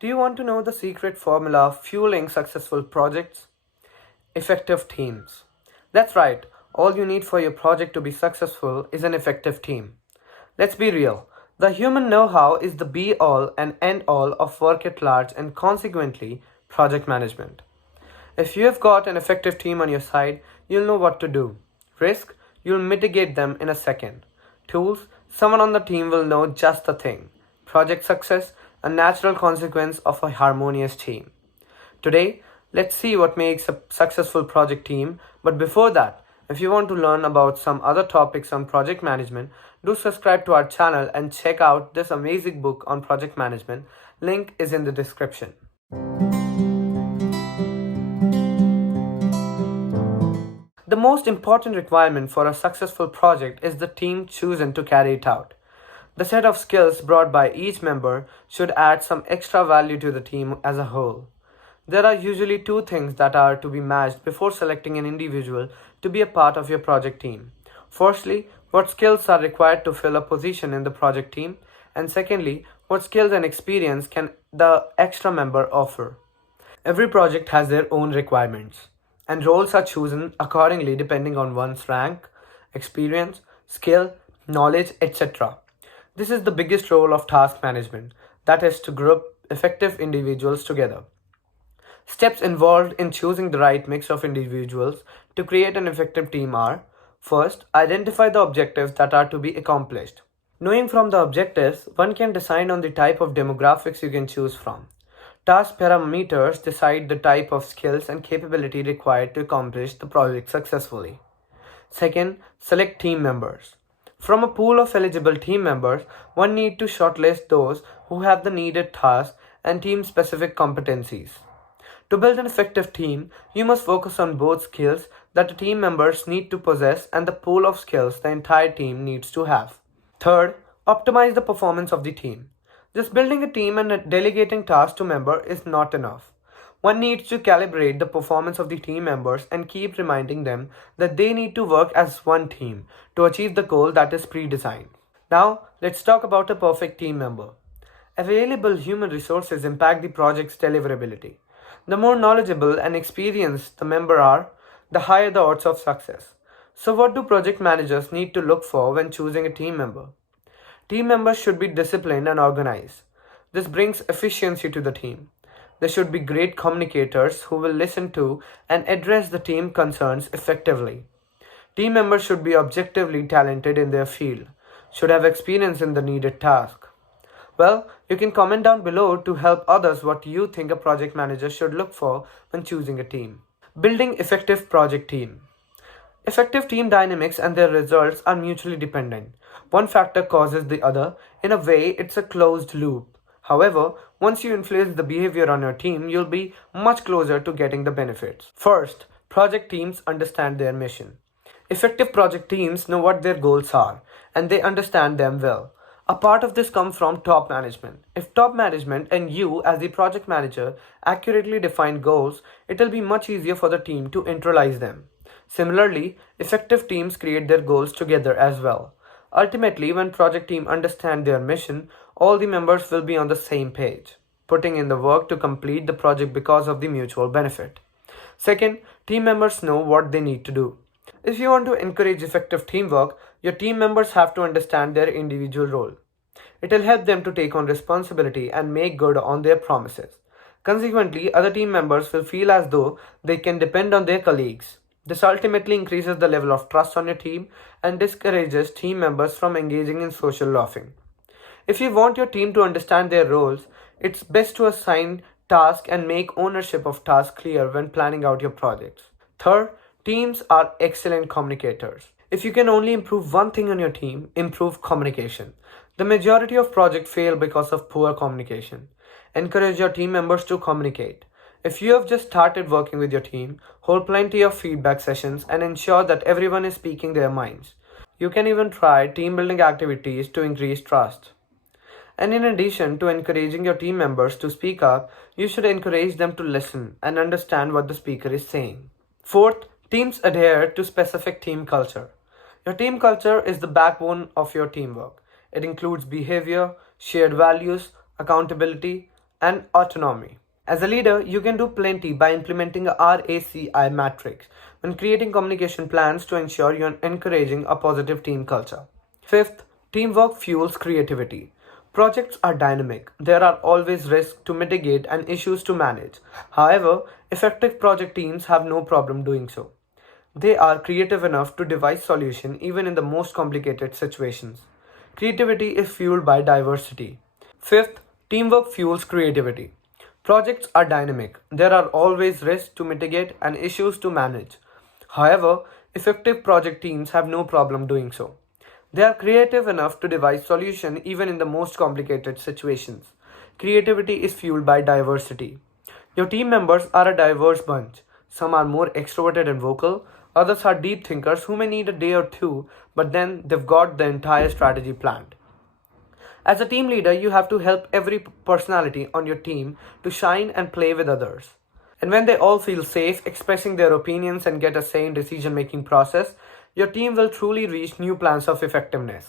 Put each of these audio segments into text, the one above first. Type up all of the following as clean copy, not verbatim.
Do you want to know the secret formula fueling successful projects? Effective teams. That's right, all you need for your project to be successful is an effective team. Let's be real. The human know how is the be all and end all of work at large and consequently project management. If you have got an effective team on your side, you'll know what to do. Risk, you'll mitigate them in a second. Tools, someone on the team will know just the thing. Project success, a natural consequence of a harmonious team. Today, let's see what makes a successful project team. But before that, if you want to learn about some other topics on project management, do subscribe to our channel and check out this amazing book on project management. Link is in the description. The most important requirement for a successful project is the team chosen to carry it out. The set of skills brought by each member should add some extra value to the team as a whole. There are usually two things that are to be matched before selecting an individual to be a part of your project team. Firstly, what skills are required to fill a position in the project team, and secondly, what skills and experience can the extra member offer. Every project has their own requirements, and roles are chosen accordingly depending on one's rank, experience, skill, knowledge, etc. This is the biggest role of task management, that is, to group effective individuals together. Steps involved in choosing the right mix of individuals to create an effective team are: first, identify the objectives that are to be accomplished. Knowing from the objectives, one can decide on the type of demographics you can choose from. Task parameters decide the type of skills and capability required to accomplish the project successfully. Second, select team members. From a pool of eligible team members, one needs to shortlist those who have the needed tasks and team specific competencies. To build an effective team, you must focus on both skills that the team members need to possess and the pool of skills the entire team needs to have. Third, optimize the performance of the team. Just building a team and delegating tasks to members is not enough. One needs to calibrate the performance of the team members and keep reminding them that they need to work as one team to achieve the goal that is pre-designed. Now, let's talk about a perfect team member. Available human resources impact the project's deliverability. The more knowledgeable and experienced the member are, the higher the odds of success. So, what do project managers need to look for when choosing a team member? Team members should be disciplined and organized. This brings efficiency to the team. They should be great communicators who will listen to and address the team concerns effectively. Team members should be objectively talented in their field, should have experience in the needed task. Well, you can comment down below to help others what you think a project manager should look for when choosing a team. Building effective project team. Effective team dynamics and their results are mutually dependent. One factor causes the other. In a way, it's a closed loop. However, once you influence the behavior on your team, you'll be much closer to getting the benefits. First, project teams understand their mission. Effective project teams know what their goals are, and they understand them well. A part of this comes from top management. If top management and you, as the project manager, accurately define goals, it will be much easier for the team to internalize them. Similarly, effective teams create their goals together as well. Ultimately, when project team understand their mission, all the members will be on the same page, putting in the work to complete the project because of the mutual benefit. Second, team members know what they need to do. If you want to encourage effective teamwork, your team members have to understand their individual role. It will help them to take on responsibility and make good on their promises. Consequently, other team members will feel as though they can depend on their colleagues. This ultimately increases the level of trust on your team and discourages team members from engaging in social loafing. If you want your team to understand their roles, it's best to assign tasks and make ownership of tasks clear when planning out your projects. Third, teams are excellent communicators. If you can only improve one thing on your team, improve communication. The majority of projects fail because of poor communication. Encourage your team members to communicate. If you have just started working with your team, hold plenty of feedback sessions and ensure that everyone is speaking their minds. You can even try team building activities to increase trust. And in addition to encouraging your team members to speak up, you should encourage them to listen and understand what the speaker is saying. Fourth, teams adhere to specific team culture. Your team culture is the backbone of your teamwork. It includes behavior, shared values, accountability, and autonomy. As a leader, you can do plenty by implementing a RACI matrix when creating communication plans to ensure you're encouraging a positive team culture. Fifth, teamwork fuels creativity. Projects are dynamic. There are always risks to mitigate and issues to manage. However, effective project teams have no problem doing so. They are creative enough to devise solutions even in the most complicated situations. Creativity is fueled by diversity. Fifth, teamwork fuels creativity. Projects are dynamic. There are always risks to mitigate and issues to manage. However, effective project teams have no problem doing so. They are creative enough to devise solutions even in the most complicated situations. Creativity is fueled by diversity. Your team members are a diverse bunch. Some are more extroverted and vocal, others are deep thinkers who may need a day or two, but then they've got the entire strategy planned. As a team leader, you have to help every personality on your team to shine and play with others. And when they all feel safe expressing their opinions and get a say in decision making process, your team will truly reach new plans of effectiveness.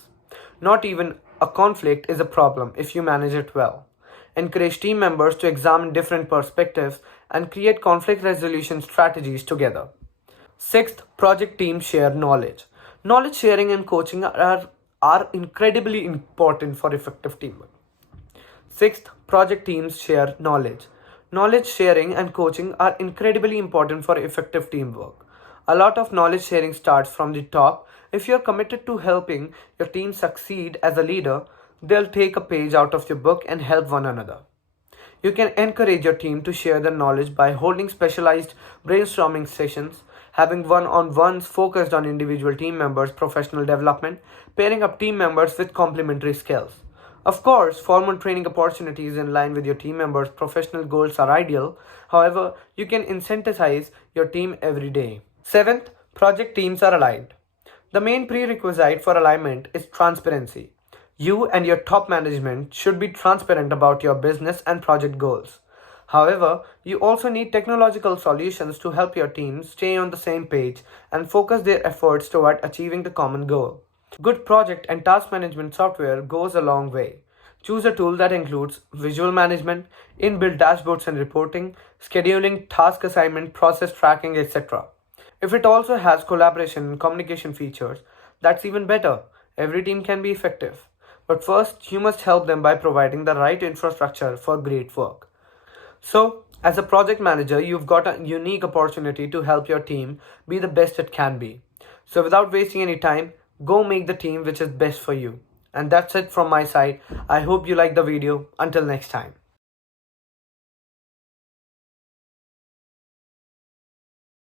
Not even a conflict is a problem if you manage it well. Encourage team members to examine different perspectives and create conflict resolution strategies together. Sixth, project teams share knowledge. Knowledge sharing and coaching are incredibly important for effective teamwork. Sixth, project teams share knowledge. Knowledge sharing and coaching are incredibly important for effective teamwork. A lot of knowledge sharing starts from the top. If you're committed to helping your team succeed as a leader, they'll take a page out of your book and help one another. You can encourage your team to share their knowledge by holding specialized brainstorming sessions, having one on ones focused on individual team members' professional development, pairing up team members with complementary skills. Of course, formal training opportunities in line with your team members' professional goals are ideal. However, you can incentivize your team every day. Seventh, project teams are aligned. The main prerequisite for alignment is transparency. You and your top management should be transparent about your business and project goals. However, you also need technological solutions to help your team stay on the same page and focus their efforts toward achieving the common goal. Good project and task management software goes a long way. Choose a tool that includes visual management, inbuilt dashboards and reporting, scheduling, task assignment, process tracking, etc. If it also has collaboration and communication features, that's even better. Every team can be effective. But first, you must help them by providing the right infrastructure for great work. So, as a project manager, you've got a unique opportunity to help your team be the best it can be. So, without wasting any time, go make the team which is best for you. And that's it from my side. I hope you liked the video. Until next time.